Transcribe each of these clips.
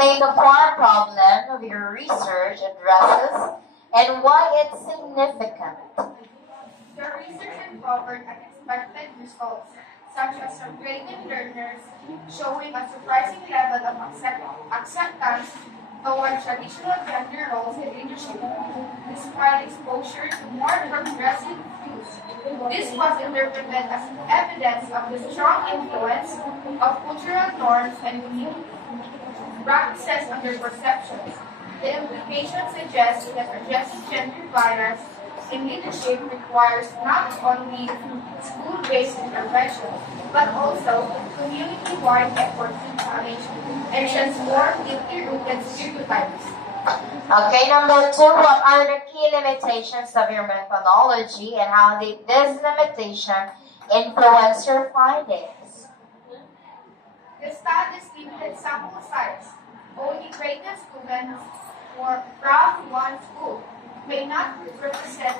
Explain the core problem of your research addresses and why it's significant. The research uncovered unexpected results, such as upgrading learners showing a surprising level of acceptance toward traditional gender roles in leadership, despite exposure to more progressive views. This was interpreted as evidence of the strong influence of cultural norms and practices on their perceptions. The implication suggests that addressing gender bias in leadership requires not only school-based intervention, but also community-wide efforts to challenge and transform deeply rooted stereotypes. Okay, number 2, what are the key limitations of your methodology and how did this limitation influence your findings? The study's limited sample size only graded students from one school may not represent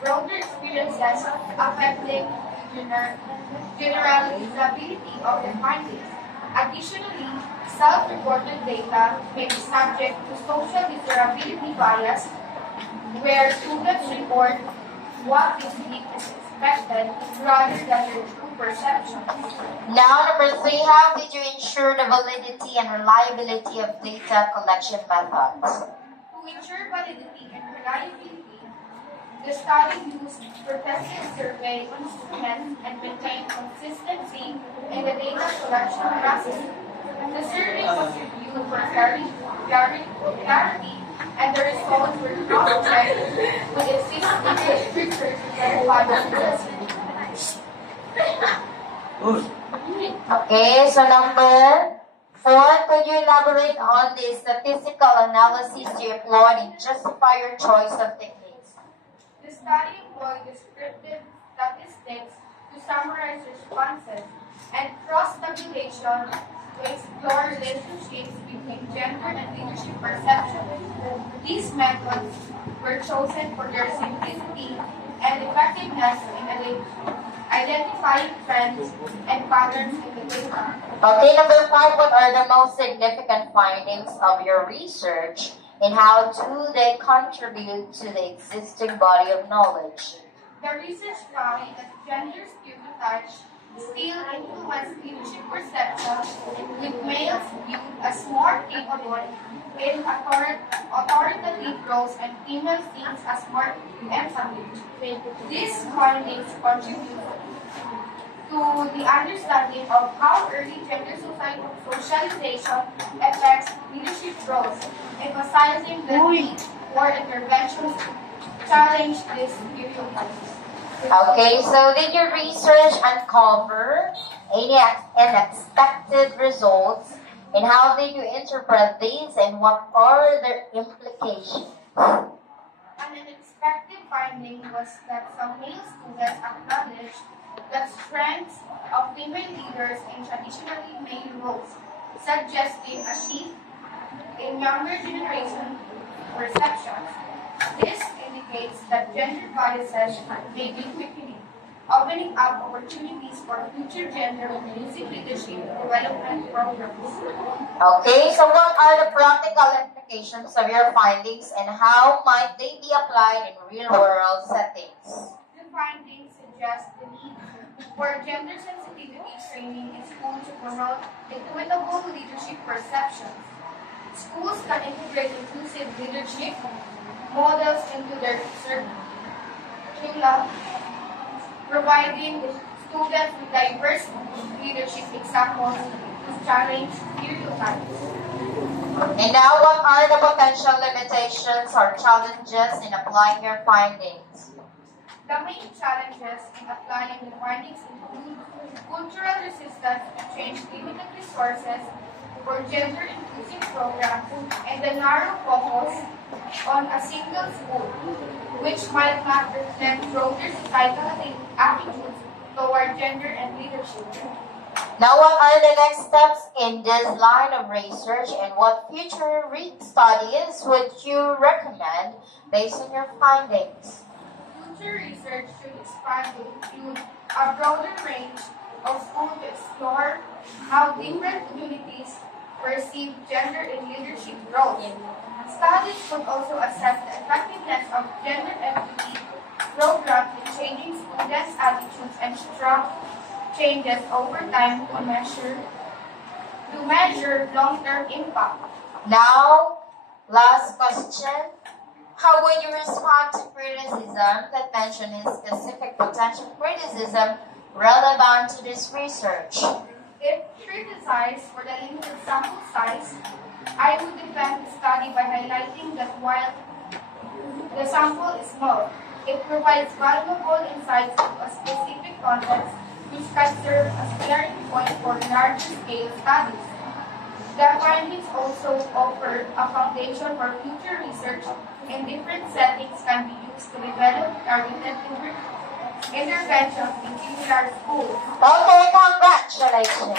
broader experiences affecting generalizability of the findings. Additionally, self-reported data may be subject to social desirability bias, where students report what is expected rather than their true perception. Now, number 3, how did you ensure the validity and reliability of data collection methods? To ensure validity and reliability, the study used progressive survey instruments and maintained consistency in the data collection process. The survey was reviewed for clarity, and the results were cross-checked with existing research and evidence. Okay, so number 4, could you elaborate on the statistical analysis you employed and justify your choice of techniques? The study employed descriptive statistics to summarize responses and cross-tabulation to explore relationships between gender and leadership perception. These methods were chosen for their simplicity and effectiveness in identifying trends and patterns in the data. Okay, number 5, what are the most significant findings of your research and how do they contribute to the existing body of knowledge? The research found that gender stereotypes still influence leadership perception, with males viewed as more capable in authoritative roles and females seen as more empathic. These findings contribute to the understanding of how early gender socialization affects leadership roles, emphasizing the need for interventions to challenge these stereotypes. Okay, so did your research uncover any unexpected results and how did you interpret these and what are their implications? An unexpected finding was that some male students acknowledged the strengths of female leaders in traditionally male roles, suggesting a shift in younger generation perceptions. This indicates that gender biases may be quickening, opening up opportunities for future gender-inclusive leadership development programs. Okay, so what are the practical implications of your findings and how might they be applied in real-world settings? The findings suggest the need for gender sensitivity training in schools to promote equitable leadership perceptions. Schools can integrate inclusive leadership models into their curricula, providing students with diverse leadership examples to challenge stereotypes. And now, what are the potential limitations or challenges in applying your findings? The main challenges in applying the findings include cultural resistance to change limited resources for gender-inclusive programs and the narrow focus on a single school, which might not reflect broader societal attitudes toward gender and leadership. Now, what are the next steps in this line of research and what future studies would you recommend based on your findings? Future research should expand to include a broader range of schools to explore how different communities perceived gender in leadership roles. Studies could also assess the effectiveness of gender equity programs in changing students' attitudes and strong changes over time to measure long-term impact. Now, last question. How would you respond to criticism that mentions specific potential criticism relevant to this research? If criticized for the limited sample size, I would defend the study by highlighting that while the sample is small, it provides valuable insights into a specific context which can serve as a starting point for larger-scale studies. The findings also offer a foundation for future research, and different settings can be used to develop targeted interventions in similar schools. Okay, congratulations.